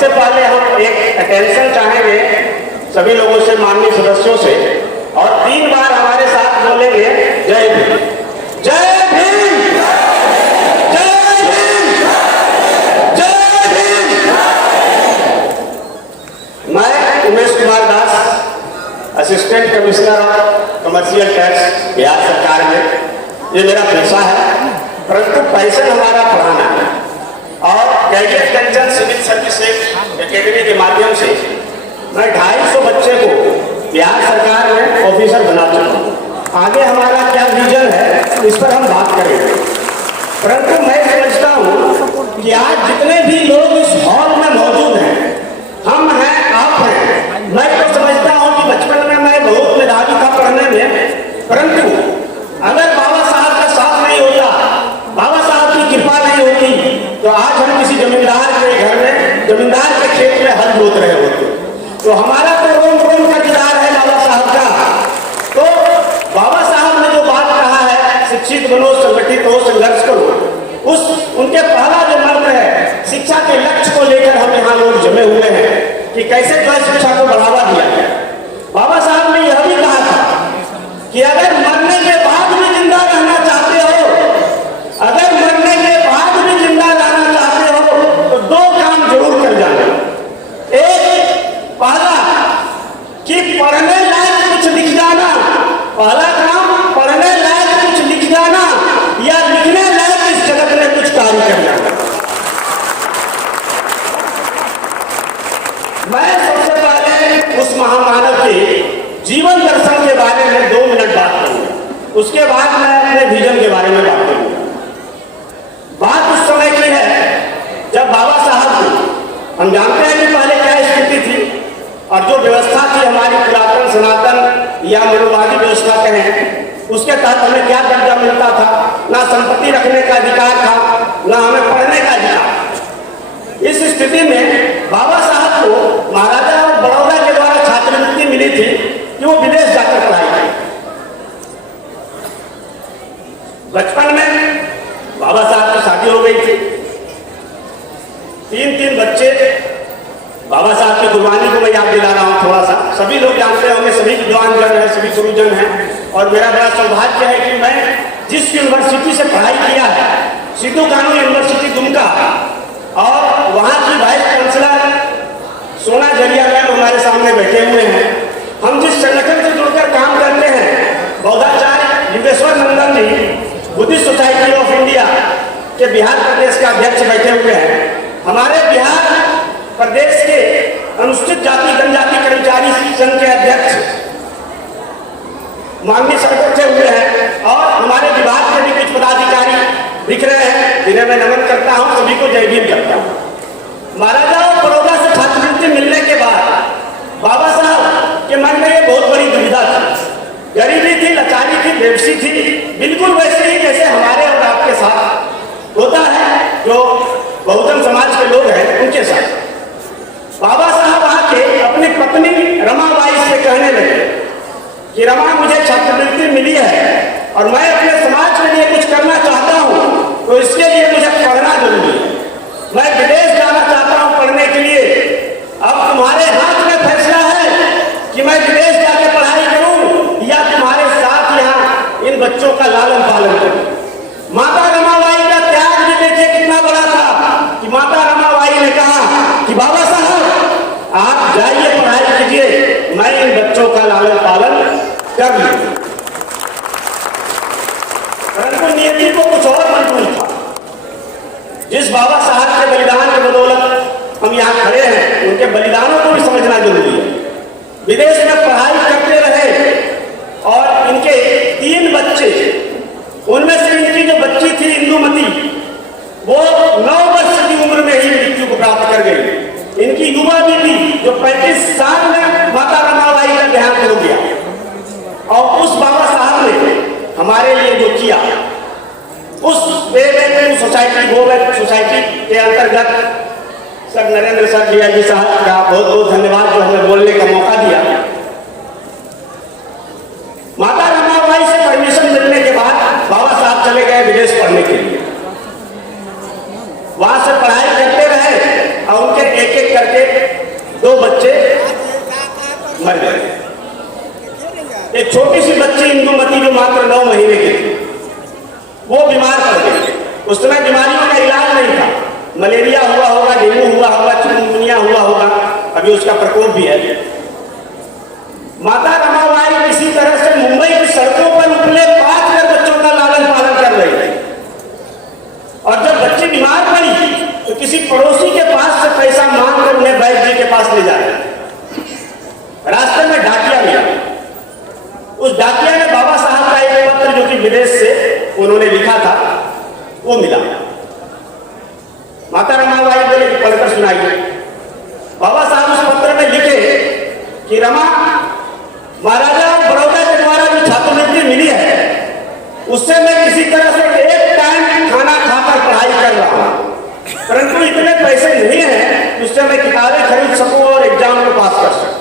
सबसे पहले हम एक अटेंशन चाहेंगे सभी लोगों से, माननीय सदस्यों से, और 3 बार हमारे साथ बोलेंगे जय भीम, जय भीम, जय भीम, जय भीम। मैं Umesh Kumar Das, assistant commissioner of commercial tax Bihar सरकार में, ये मेरा पेशा है, परंतु पैशन हमारा पढ़ाना है और कैडेट कंचन सिविल सर्विस एकेडमी के माध्यम से मैं 250 बच्चे को बिहार सरकार में ऑफिसर बना चुका हूँ। आगे हमारा क्या विजन है इस पर हम बात करेंगे, परंतु मैं समझता हूँ कि आज जितने भी लोग इस हॉल में मौजूद हैं, हम हैं, आप हैं। मैं तो समझता हूँ कि बचपन में मैं बहुत मेधावी था पढ़ने में, परंतु अगर बाबा साहब का साथ नहीं होता, बाबा साहब की कृपा नहीं होती, तो आज हम किसी जमींदार के घर में, जमींदार के खेत में हल जोत रहे होते। तो हमारा तो रोम रोम का किरदार है बाबा साहब का। तो बाबा साहब ने जो बात कहा है, शिक्षित बनो, संगठित हो, संघर्ष करो, उनके पहला जो मंत्र है, शिक्षा के लक्ष्य को लेकर हम यहाँ लोग जमे हुए हैं कि कैसे जो शिक्षा को बढ़ावा दिया जाए। बाबा साहब ने यह भी कहा था कि अगर मरने के बाद भी जिंदा रहना चाहते हो, अगर मरने के बाद भी जिंदा रहना चाहते हो, तो 2 काम जरूर कर जाना। एक, पहला कि पढ़ने लायक कुछ लिख जाना, पहला काम पढ़ने लायक कुछ लिख जाना, या लिखने लायक इस जगत में कुछ कार्य कर जाना। मैं सबसे पहले उस महामानव के जीवन दर्शन के बारे में 2 मिनट बात करूंगा, उसके बाद मैं अपने विजन के बारे में बात करूंगा। बात उस समय की है जब बाबा साहब को, हम जानते हैं कि पहले क्या स्थिति थी और जो व्यवस्था थी हमारी पुरातन सनातन या मनोवादी व्यवस्था कहें, उसके तहत हमें क्या दर्जा मिलता था, ना संपत्ति रखने का अधिकार था, ना हमें पढ़ने का अधिकार। इस स्थिति में बाबा साहब को महाराजा बड़ौदा के द्वारा छात्रवृत्ति मिली थी कि वो विदेश जाकर पढ़ाई करें। बचपन में बाबा साहब की शादी हो गई थी, 3 बच्चे। बाबा साहब की कुर्बानी को मैं याद दिला रहा हूँ थोड़ा सा। सभी लोग जानते होंगे, सभी विद्वान जन हैं, सभी गुरुजन हैं, और मेरा बड़ा सौभाग्य है कि मैं जिस यूनिवर्सिटी से पढ़ाई किया है, सिद्धू कानू यूनिवर्सिटी दुमका, और वहाँ की वाइस चांसलर सोना जरिया मैम हमारे सामने बैठे हुए हैं। हम जिस संगठन से जुड़कर काम करते हैं, बौद्धाचार्य योगेश्वर नंदन जी बुद्धिस्ट सोसाइटी ऑफ इंडिया के बिहार प्रदेश के अध्यक्ष बैठे हुए हैं। हमारे बिहार प्रदेश के अनुसूचित जाति जनजाति कर्मचारी संघ के अध्यक्ष माननीय सर बैठे हुए हैं, और हमारे विभाग के भी कुछ पदाधिकारी दिख रहे हैं जिन्हें मैं नमन करता हूं, सभी को जय भीम करता हूं। महाराजा बड़ौदा से छात्रवृत्ति मिलने के बाद बाबा साहब के मन में ये बहुत बड़ी दुविधा थी, गरीबी थी, लाचारी थी, बेबसी थी, बिल्कुल वैसे ही जैसे हमारे और आपके साथ होता है, जो बहुजन समाज के लोग हैं उनके साथ। बाबा साहब आके अपनी पत्नी रमाबाई से कहने लगे कि रमा, मुझे छात्रवृत्ति मिली है और मैं अपने समाज के लिए कुछ करना चाहता हूँ, तो इसके लिए मुझे पढ़ना जरूरी है। मैं विदेश जाना चाहता हूँ पढ़ने के लिए। अब तुम्हारे हाथ में फैसला है कि मैं विदेश जाके पढ़ाई करूँ या तुम्हारे साथ यहाँ इन बच्चों का लालन पालन करूँ। माता रमाबाई का त्याग भी देखिए कितना बड़ा था कि माता रमाबाई ने कहा कि बाबा साहब आप जाइए, पढ़ाई कीजिए, मैं इन बच्चों का लालन पालन कर लूं। परंतु नियति को कुछ और मंजूर था। जिस बाबा साहब के बलिदान की बदौलत हम यहाँ खड़े हैं, उनके बलिदानों को भी समझना जरूरी है। विदेश में पढ़ाई करते रहे और इनके 3 बच्चे, उनमें से इनकी जो बच्ची थी इंदुमती, वो 9 वर्ष की उम्र में ही मृत्यु को प्राप्त कर गई। इनकी युवा बीवी जो 35 साल में माता रमाबाई का देहांत हो गया, और उस बाबा साहब ने हमारे लिए जो किया, उस सोसाइटी गोवैक सोसाइटी के अंतर्गत सर नरेंद्र सर जी साहब का बहुत बहुत धन्यवाद जो हमें बोलने का मौका दिया। माता रमाबाई से परमिशन मिलने के बाद बाबा साहब चले गए विदेश पढ़ने के लिए। वहां से पढ़ाई करते रहे और उनके एक एक करके एक छोटी सी बच्ची इंदुमती जो मात्र 9 महीने की थी, वो बीमार पड़ गई। उस समय बीमारियों का इलाज नहीं था, मलेरिया हुआ होगा, डेंगू हुआ होगा, चिकनगुनिया हुआ होगा, अभी उसका प्रकोप भी है। माता रमाबाई किसी तरह से मुंबई की सड़कों पर उपले 5 बच्चों का लालन पालन कर रही थी, और जब बच्ची बीमार पड़ी तो किसी पड़ोसी के पास से पैसा मांगकर उन्हें वैद्य जी के पास ले जाया। रास्ते में डाकिया मिला, उस डाकिया ने बाबा साहब का एक पत्र जो कि विदेश से उन्होंने लिखा था वो मिला। माता रमाबाई बोले कि पढ़कर सुनाइए। बाबा साहब उस पत्र में लिखे कि रमा, महाराजा बड़ौदा के द्वारा जो छात्रवृत्ति मिली है उससे मैं किसी तरह से एक टाइम खाना खाकर पढ़ाई कर रहा हूं, परंतु इतने पैसे नहीं हैं उससे मैं किताबें खरीद सकूं और एग्जाम को पास कर सकूं।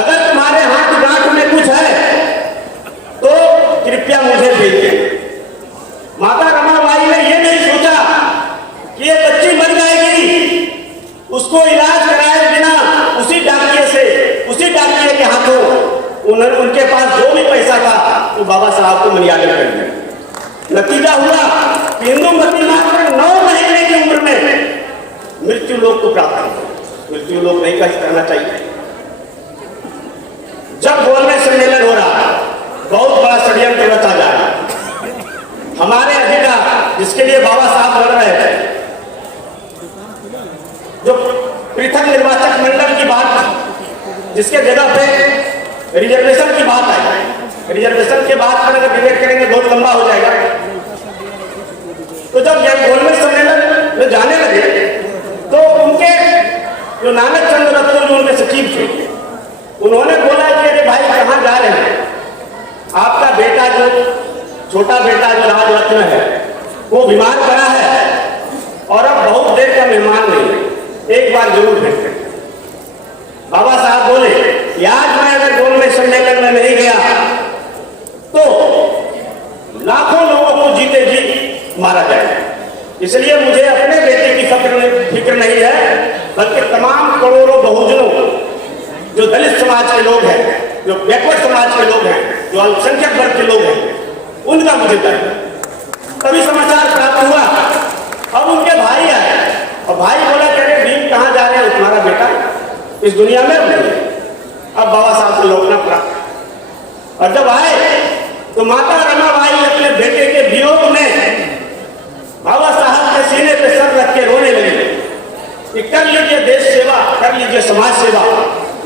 अगर तुम्हारे हाथ गांठ में कुछ है तो कृपया मुझे भेजिए। माता रमाबाई ने यह नहीं सोचा कि ये बच्ची मर जाएगी, उसको इलाज कराए बिना उसी डाकिए के हाथों उनके पास जो भी पैसा था वो बाबा साहब को मनियाले कर दिया। नतीजा हुआ कि इंदुमती मात्र 9 महीने की उम्र में मृत्यु लोक को प्राप्त हुआ। मृत्यु लोक नहीं करना चाहिए। जब गोलमेज सम्मेलन हो रहा, बहुत बड़ा षड्यंत्र रचा जा रहा, हमारे अधिकार जिसके लिए बाबा साहब लड़ रहे थे, जो पृथक निर्वाचक मंडल की बात, जिसके जगह पे रिजर्वेशन की बात आई, रिजर्वेशन के बाद पर अगर डिबेट करेंगे बहुत लंबा हो जाएगा। तो जब गोलमेज सम्मेलन में जाने लगे तो उनके जो नानक चंद्र रत्न जो उनके सचिव थे, उन्होंने बोला कि अरे भाई कहाँ जा रहे हैं, आपका बेटा जो छोटा बेटा जो राजरत्न है वो बीमार पड़ा है और अब बहुत देर का मेहमान नहीं है, एक बार जरूर भेंटे। बाबा साहब बोले आज मैं अगर गोलमेज सम्मेलन में नहीं गया तो लाखों लोगों को जीते जी मारा जाएगा, इसलिए मुझे अपने बेटे की फिक्र नहीं है, बल्कि तमाम करोड़ों बहुजनों, जो दलित समाज के लोग हैं, जो बैकवर्ड समाज के लोग हैं, जो अल्पसंख्यक वर्ग के लोग हैं, उनका मुझे डर है। तभी समाचार प्राप्त हुआ। अब उनके भाई आए और भाई बोला कि अरे भीम कहाँ जा रहे हैं, तुम्हारा बेटा इस दुनिया में नहीं। अब बाबा साहब को लौटना पड़ा, और जब आए तो माता रमाबाई अपने बेटे के वियोग में बाबा साहब के सीने पे सर रख के रोने लगे कि कर लीजिए देश सेवा, कर लीजिए समाज सेवा,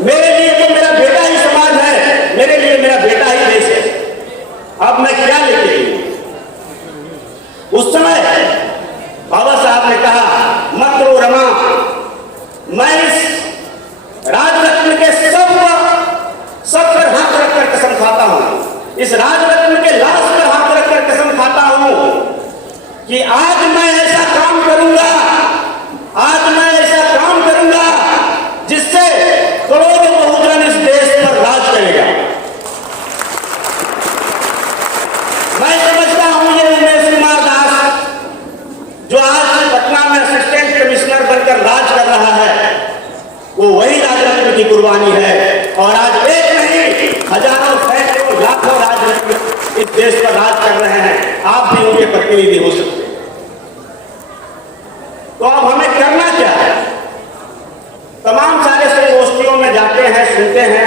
मेरे लिए तो मेरा बेटा ही समाज है, मेरे लिए मेरा बेटा ही देश है, अब मैं क्या लेके उस समय बाबा साहब ने कहा मत रो रमा, मैं इस राजरत्न के सब पर हाथ रखकर कसम खाता हूं, इस राजरत्न के लाश पर हाथ रखकर कसम खाता हूं कि आज मैं ऐसा काम करूंगा, आज मैं ऐसा काम करूंगा जिससे करोड़ों बहुजन इस देश पर राज करेगा। मैं समझता हूं ये उमेश कुमार दास जो आज पटना में असिस्टेंट कमिश्नर बनकर राज कर रहा है, वो वही राजरत्न की कुर्बानी है, और आज एक नहीं हजारों सैकड़ों लाखों राजरत्न इस देश पर राज कर रहे हैं। आप भी उनके प्रतिनिधि हो सकते हैं। तो अब हमें करना क्या है? तमाम सारे संगोष्ठियों में जाते हैं, सुनते हैं,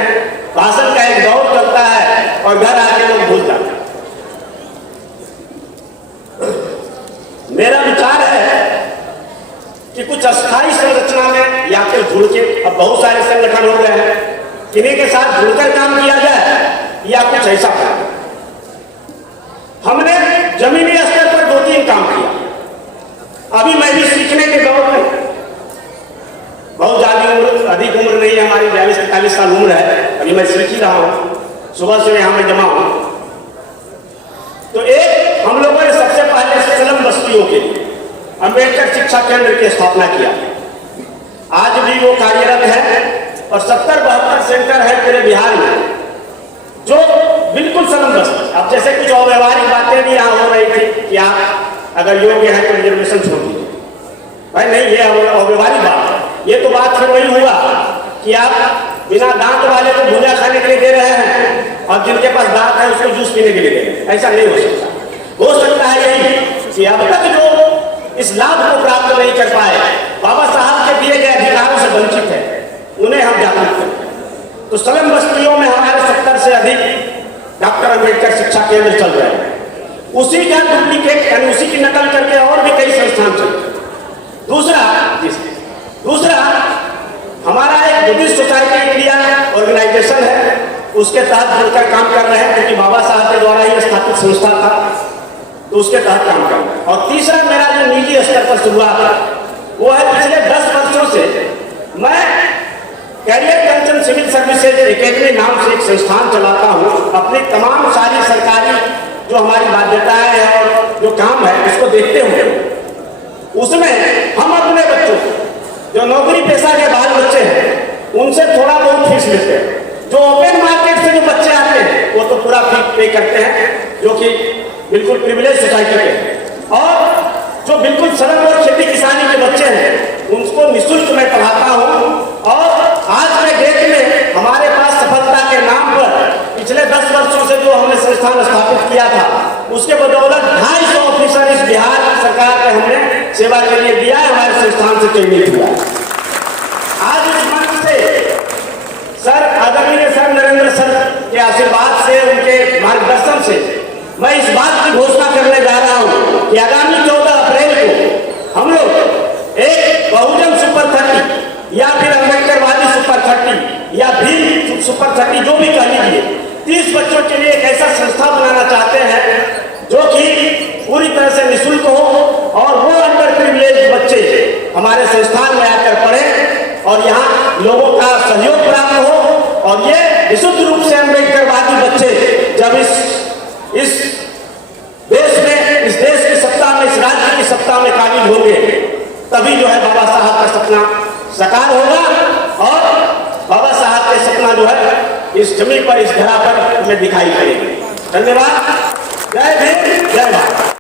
भाषण का एक दौर चलता है और घर आके लोग भूल जाते हैं। मेरा विचार है कि कुछ अस्थायी संरचना में या फिर जुड़ के, अब बहुत सारे संगठन हो गए हैं, किन्हीं के साथ जुड़कर काम किया जाए या कुछ ऐसा काम। हमने जमीनी स्तर पर 2-3 काम किया। अभी मैं भी सीखने के दौर में, बहुत ज्यादा अधिक उम्र नहीं है हमारी, 42-43 साल उम्र है, अभी मैं सीख ही रहा हूं, सुबह से यहां मैं जमा हूं। तो एक हम लोगों ने सबसे पहले स्लम बस्तियों के लिए अंबेडकर शिक्षा केंद्र की स्थापना किया। आज भी वो कार्यरत है और 70-72 सेंटर है पूरे बिहार में जो बिल्कुल स्लम बस्ती। अब जैसे कुछ अव्यवहारिक बातें भी यहाँ हो रही थी कि आप अगर योग्य है तो रिजर्वेशन छोड़ दीजिए, भाई नहीं, ये अव्यवहारिक बात है। ये तो बात फिर वही हुआ कि आप बिना दांत वाले को भूजा खाने के लिए दे रहे हैं और जिनके पास दांत है उसको जूस पीने के लिए दे रहे हैं। ऐसा नहीं हो सकता। हो सकता है यही कि अब तक जो इस लाभ को प्राप्त नहीं कर पाए, बाबा साहब के दिए गए अधिकारों से वंचित है, उन्हें हम जागरूक करें। तो स्लम बस्तियों में हमारे 70 से अधिक डॉक्टर अंबेडकर शिक्षा केंद्र चल रहे हैं। उसी का डुप्लीकेट यानी उसी की नकल करके और भी कई संस्थान चलते हैं। दूसरा हमारा एक बुद्धिस्ट सोसाइटी इंडिया ऑर्गेनाइजेशन है, उसके तहत जुड़कर काम कर रहे हैं, क्योंकि बाबा साहब के द्वारा ही स्थापित संस्था था, तो उसके तहत काम कर रहे हैं। और तीसरा मेरा जो निजी स्तर पर शुरुआत है वो है पिछले 10 वर्षों से मैं कैरियर कंचन सिविल सर्विसेज एकेडमी नाम से एक संस्थान चलाता हूँ। अपनी तमाम सारी सरकारी जो हमारी बाध्यताएं हैं और जो काम है उसको देखते हुए उसमें हम अपने बच्चों को जो नौकरी पेशा के बाल बच्चे हैं उनसे थोड़ा बहुत फीस लेते हैं। जो ओपन मार्केट से जो बच्चे आते हैं वो तो पूरा फीस पे करते हैं, जो कि बिल्कुल प्रिविलेज सोसाइटी के हैं। और जो बिल्कुल सरल और खेती किसानी के बच्चे हैं उनको निःशुल्क मैं पढ़ाता हूँ। और आज के डेट में हमारे पास सफलता के नाम पर पिछले 10 वर्षों से जो हमने संस्थान स्थापित किया था उसके बदौलत 250 ऑफिसर इस बिहार सरकार ने हमने सेवा के लिए दिया है, हमारे संस्थान से चयनित हुआ। आज इस मंच से सर आदरणीय सर नरेंद्र सर के आशीर्वाद से, उनके मार्गदर्शन से मैं इस बात की घोषणा करने जा रहा हूं कि आगामी 14 अप्रैल को हम लोग एक बहुजन सुपर 30 या फिर अम्बेडकरवादी सुपर 30 या भी सुपर 30 जो भी कह लीजिए, 30 बच्चों के लिए एक ऐसा संस्था बनाना चाहते हैं जो कि पूरी तरह से निःशुल्क हो और वो अंडर प्रिविलेज बच्चे हमारे संस्थान में आकर पढ़े और यहाँ लोगों का सहयोग प्राप्त हो। और ये विशुद्ध रूप से अम्बेडकरवादी बच्चे जब इस देश में, इस देश की सत्ता में, इस राज्य की सत्ता में काबिज होंगे, तभी जो है बाबा साहब का सपना साकार होगा और बाबा साहब के सपना जो है इस जमीन पर, इस धरा पर हमें दिखाई पड़ेगी। धन्यवाद। जय भीम, जय भारत।